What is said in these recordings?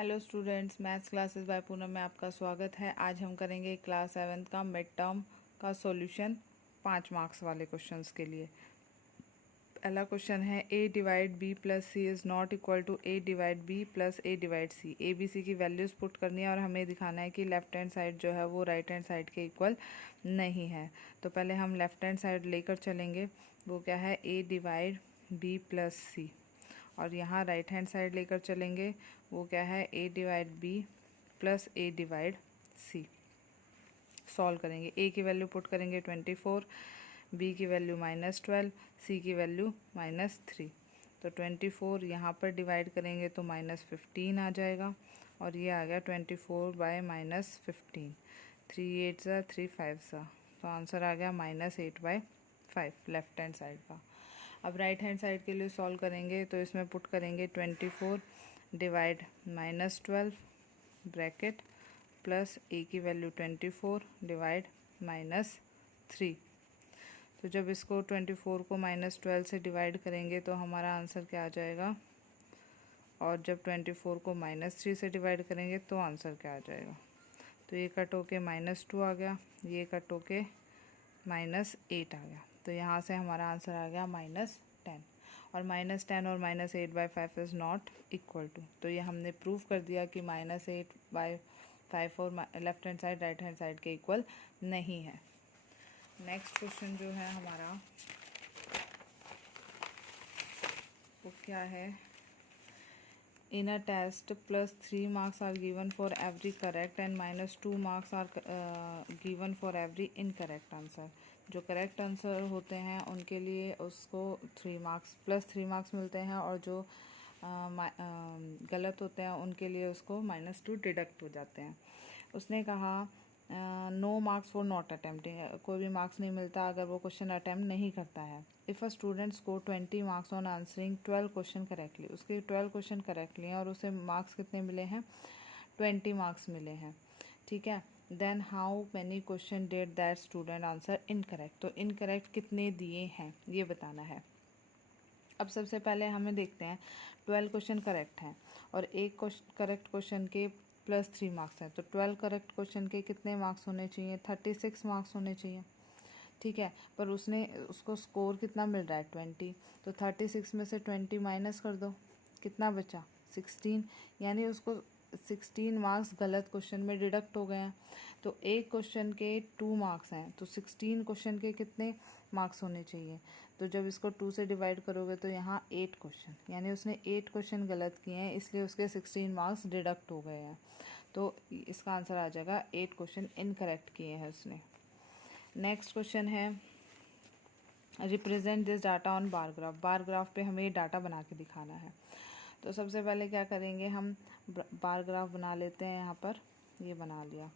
Hello students, maths classes bye Poonam में आपका स्वागत है। आज हम करेंगे क्लास 7 का मिड टर्म का सॉल्यूशन 5 मार्क्स वाले क्वेश्चंस के लिए। पहला क्वेश्चन है a divide b plus C is not equal to a divide b plus a divide C. A B C की वैल्यूज़ पुट करनी है और हमें दिखाना है कि लेफ्ट हैंड साइड जो है वो राइट हैंड साइड के इक्वल नहीं है। तो पहले हम लेफ्ट हैंड साइड लेकर चलेंगे। वो क्या है, a डिवाइड b प्लस सी। और यहाँ राइट हैंड साइड लेकर चलेंगे। वो क्या है, a divide b plus a divide c। Solve करेंगे। a की वैल्यू पुट करेंगे 24, b की वैल्यू -12, c की वैल्यू -3। तो 24 यहाँ पर डिवाइड करेंगे तो -15 आ जाएगा और ये आ गया 24 बाय -15। 3 8 ज़ा 3 5 ज़ा, तो आंसर आ गया -8/5 लेफ्ट हैंड साइड का। अब राइट हैंड साइड के लिए सॉल्व करेंगे तो इसमें पुट करेंगे 24 डिवाइड -12 ब्रैकेट प्लस a की वैल्यू 24 डिवाइड -3। तो जब इसको 24 को -12 से डिवाइड करेंगे तो हमारा आंसर क्या आ जाएगा, और जब 24 को -3 से डिवाइड करेंगे तो आंसर क्या आ जाएगा। तो ये कट होके -2 आ गया, ये कट होके -8 आ गया। तो यहाँ से हमारा आंसर आ गया -10। और -10 और -8/5 इज़ नॉट इक्वल टू। तो ये हमने प्रूव कर दिया कि -8/5 और left hand side right hand side के इक्वल नहीं है। नेक्स्ट क्वेश्चन जो है हमारा वो क्या है, इन a test +3 marks are given for every correct and -2 marks are given for every incorrect answer। जो करेक्ट आंसर होते हैं उनके लिए उसको 3 मार्क्स +3 मार्क्स मिलते हैं, और जो गलत होते हैं उनके लिए उसको -2 डिडक्ट हो जाते हैं। उसने कहा no marks for not attempting, कोई भी मार्क्स नहीं मिलता अगर वो क्वेश्चन अटैम्प्ट नहीं करता है। If a student score 20 marks on answering 12 question correctly, उसके 12 क्वेश्चन करेक्टली हैं और उसे मार्क्स कितने मिले हैं, 20 मार्क्स मिले हैं, ठीक है। Then how many question did that student answer incorrect, तो इनकरेक्ट कितने दिए हैं ये बताना है। अब सबसे पहले हमें देखते हैं 12 क्वेश्चन करेक्ट हैं और एक करेक्ट क्वेश्चन के +3 मार्क्स हैं। तो 12 करेक्ट क्वेश्चन के कितने मार्क्स होने चाहिए, 36 मार्क्स होने चाहिए, ठीक है। पर उसको स्कोर कितना मिल रहा है, 20। तो 36 में से 20 माइनस कर दो, कितना बचा, 16। यानी उसको 16 मार्क्स गलत क्वेश्चन में डिडक्ट हो गए हैं। तो एक क्वेश्चन के 2 मार्क्स हैं, तो 16 क्वेश्चन के कितने मार्क्स होने चाहिए। तो जब इसको 2 से डिवाइड करोगे तो यहाँ 8 क्वेश्चन, यानी उसने 8 क्वेश्चन गलत किए हैं, इसलिए उसके 16 मार्क्स डिडक्ट हो गए हैं। तो इसका आंसर आ जाएगा 8 क्वेश्चन इनकरेक्ट किए हैं उसने। नेक्स्ट क्वेश्चन है represent this data on bar graph. Bar graph पे हमें ये डाटा बना के दिखाना है। तो सबसे पहले क्या करेंगे, हम बार ग्राफ बना लेते हैं। यहाँ पर ये बना लिया।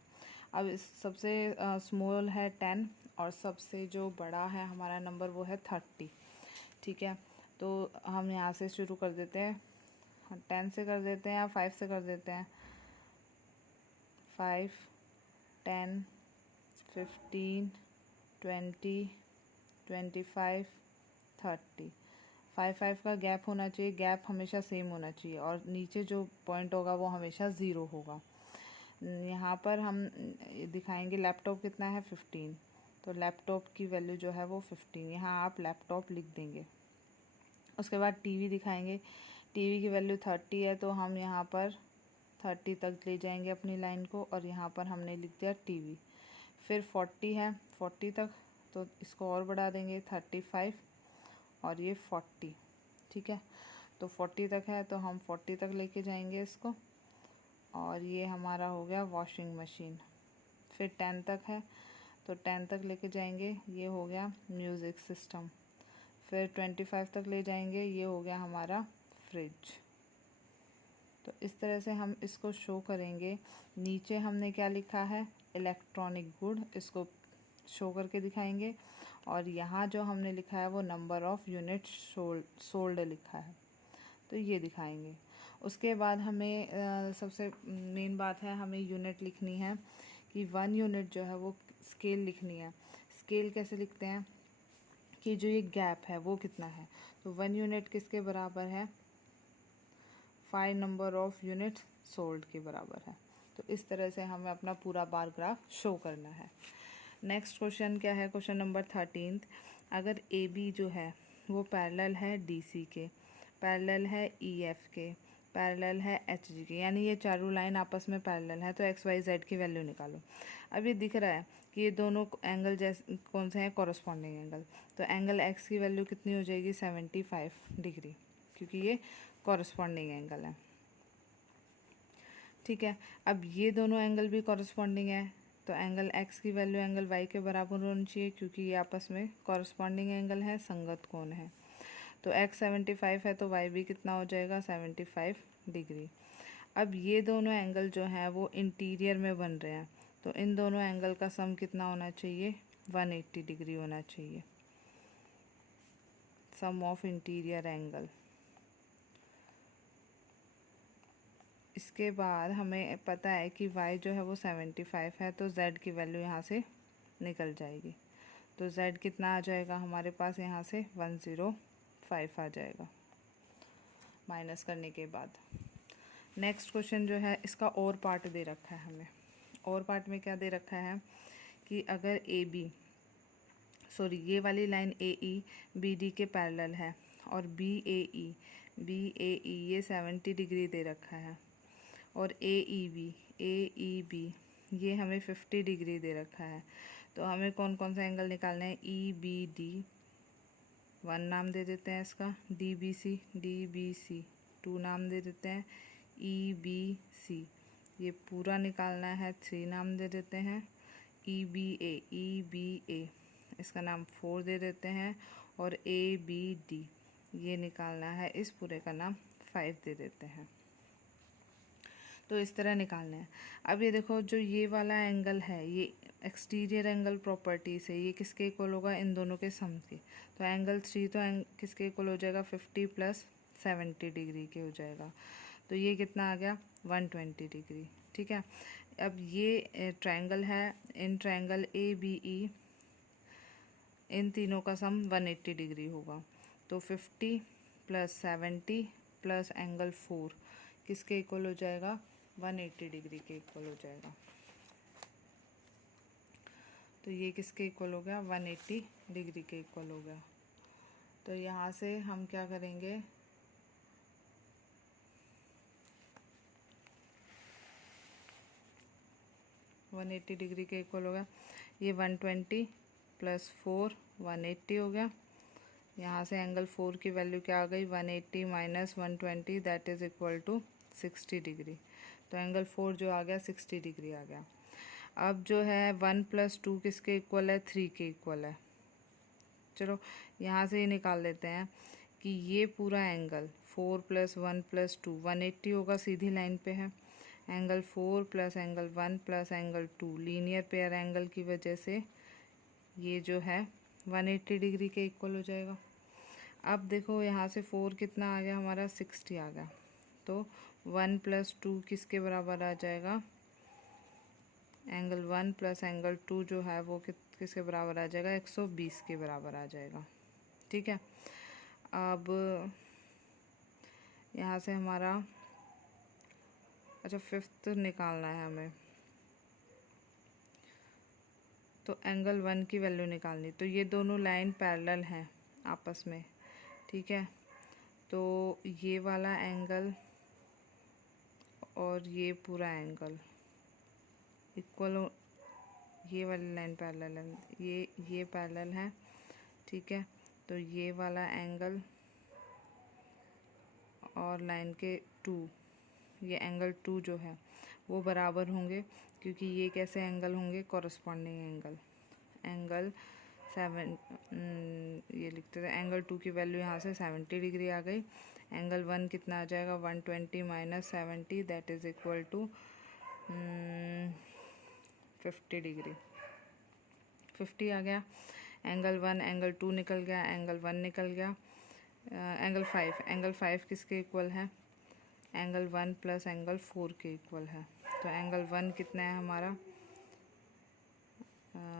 अब इस सबसे स्मॉल है 10 और सबसे जो बड़ा है हमारा नंबर वो है 30, ठीक है। तो हम यहाँ से शुरू कर देते हैं, 10 से कर देते हैं या 5 से कर देते हैं। 5 10 15 20 25 30। 5 का गैप होना चाहिए, गैप हमेशा सेम होना चाहिए और नीचे जो पॉइंट होगा वो हमेशा 0 होगा। यहाँ पर हम दिखाएंगे लैपटॉप कितना है, 15। तो लैपटॉप की वैल्यू जो है वो 15, यहाँ आप लैपटॉप लिख देंगे। उसके बाद टीवी दिखाएंगे, टीवी की वैल्यू 30 है, तो हम यहाँ पर 30 तक ले जाएंगे अपनी लाइन को और यहाँ पर हमने लिख दिया टीवी। फिर 40 है, 40 तक, तो इसको और बढ़ा देंगे 35 और ये 40, ठीक है। तो 40 तक है तो हम 40 तक लेके जाएंगे इसको, और ये हमारा हो गया वॉशिंग मशीन। फिर 10 तक है तो 10 तक लेके जाएंगे, ये हो गया म्यूज़िक सिस्टम। फिर 25 तक ले जाएंगे, ये हो गया हमारा फ्रिज। तो इस तरह से हम इसको शो करेंगे। नीचे हमने क्या लिखा है, इलेक्ट्रॉनिक गुड, इसको शो करके दिखाएंगे। और यहाँ जो हमने लिखा है वो नंबर ऑफ़ यूनिट सोल्ड लिखा है, तो ये दिखाएंगे। उसके बाद हमें सबसे मेन बात है, हमें यूनिट लिखनी है कि 1 यूनिट जो है वो स्केल लिखनी है। स्केल कैसे लिखते हैं कि जो ये गैप है वो कितना है। तो 1 यूनिट किसके बराबर है, 5 नंबर ऑफ़ यूनिट्स सोल्ड के बराबर है। तो इस तरह से हमें अपना पूरा बार ग्राफ शो करना है। नेक्स्ट क्वेश्चन क्या है, क्वेश्चन नंबर 13। अगर ए बी जो है वो पैरेलल है डी सी के, पैरेलल है ई एफ के, पैरेलल है एच जी के, यानी ये चारों लाइन आपस में पैरेलल है, तो एक्स वाई जेड की वैल्यू निकालो। अब ये दिख रहा है कि ये दोनों एंगल जैसे कौन से हैं, कॉरस्पॉन्डिंग एंगल। तो एंगल एक्स की वैल्यू कितनी हो जाएगी, 75 डिग्री, क्योंकि ये कॉरस्पॉन्डिंग एंगल है। ठीक है, अब ये दोनों एंगल भी कॉरस्पॉन्डिंग है, तो एंगल एक्स की वैल्यू एंगल वाई के बराबर होनी चाहिए, क्योंकि ये आपस में कॉरस्पॉन्डिंग एंगल है, संगत कोण है। तो एक्स 75 है तो वाई भी कितना हो जाएगा, 75 डिग्री। अब ये दोनों एंगल जो हैं वो इंटीरियर में बन रहे हैं, तो इन दोनों एंगल का सम कितना होना चाहिए, 180 डिग्री होना चाहिए, सम ऑफ इंटीरियर एंगल। इसके बाद हमें पता है कि y जो है वो 75 है, तो z की वैल्यू यहाँ से निकल जाएगी। तो z कितना आ जाएगा हमारे पास, यहाँ से 105 आ जाएगा माइनस करने के बाद। नेक्स्ट क्वेश्चन जो है इसका और पार्ट दे रखा है हमें। और पार्ट में क्या दे रखा है कि अगर ये वाली लाइन ए ई बी डी के पैरेलल है, और बी ए ई ये 70 डिग्री दे रखा है, और ए ई बी ये हमें 50 डिग्री दे रखा है। तो हमें कौन कौन सा एंगल निकालना है, ई बी डी 1 नाम दे देते हैं इसका, डी बी सी 2 नाम दे देते हैं, ई बी सी ये पूरा निकालना है, 3 नाम दे देते हैं, ई बी ए इसका नाम 4 दे देते हैं, और ए बी डी ये निकालना है, इस पूरे का नाम 5 दे देते हैं। तो इस तरह निकालना है। अब ये देखो, जो ये वाला एंगल है ये एक्सटीरियर एंगल प्रॉपर्टी से ये किसके इक्वल होगा, इन दोनों के सम के। तो एंगल 3 तो किसके इक्वल हो जाएगा, 50 + 70 डिग्री के हो जाएगा। तो ये कितना आ गया, 120 डिग्री। ठीक है, अब ये ट्रायंगल है, in triangle A B E इन तीनों का सम 180 डिग्री होगा। तो 50 + 70 + एंगल 4 किसके इक्वल हो जाएगा, 180 डिग्री के इक्वल हो जाएगा। तो ये किसके इक्वल हो गया, 180 डिग्री के इक्वल हो गया। तो यहाँ से हम क्या करेंगे, वन 180 डिग्री के इक्वल हो गया। ये 120 + 4 180 हो गया। यहाँ से एंगल 4 की वैल्यू क्या आ गई, 180 - 120 that is equal to 60 degree. तो एंगल 4 जो आ गया 60 डिग्री आ गया। अब जो है 1 + 2 किसके इक्वल है, 3 के इक्वल है। चलो यहाँ से ये निकाल लेते हैं कि ये पूरा एंगल 4 + 1 + 2 180 होगा, सीधी लाइन पे है। Angle 4 + angle 1 + angle 2 linear pair angle की वजह से ये जो है 180 डिग्री के इक्वल हो जाएगा। अब देखो यहाँ से 4 कितना आ गया हमारा, 60 आ गया। तो 1 + 2 किसके बराबर आ जाएगा, एंगल 1 + एंगल 2 जो है वो किसके बराबर आ जाएगा, 120 के बराबर आ जाएगा। ठीक है, अब यहाँ से हमारा अच्छा 5th निकालना है हमें, तो एंगल 1 की वैल्यू निकालनी। तो ये दोनों लाइन पैरेलल हैं आपस में। ठीक है, तो ये वाला एंगल और ये पूरा एंगल इक्वल, ये वाली लाइन पैरेलल है, ये पैरेलल है। ठीक है, तो ये वाला एंगल और लाइन के 2 ये एंगल 2 जो है वो बराबर होंगे, क्योंकि ये कैसे एंगल होंगे, कॉरस्पॉन्डिंग एंगल। एंगल 7 ये लिखते थे, एंगल 2 की वैल्यू यहाँ से 70 डिग्री आ गई। एंगल 1 कितना आ जाएगा, 120 - 70 that is equal to 50 degree. 50 आ गया। एंगल 1 एंगल 2 निकल गया, एंगल 1 निकल गया। एंगल 5 किसके इक्वल है, एंगल 1 + एंगल 4 के इक्वल है। तो एंगल 1 कितना है हमारा,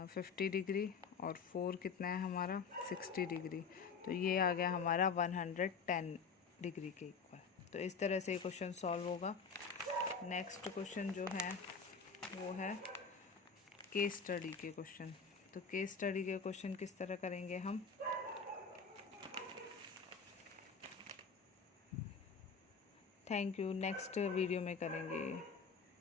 50 डिग्री, और 4 कितना है हमारा, 60 डिग्री। तो ये आ गया हमारा 110 डिग्री के इक्वल। तो इस तरह से क्वेश्चन सॉल्व होगा। नेक्स्ट क्वेश्चन जो है वो है केस स्टडी के क्वेश्चन। तो केस स्टडी के क्वेश्चन किस तरह करेंगे हम, थैंक यू, नेक्स्ट वीडियो में करेंगे।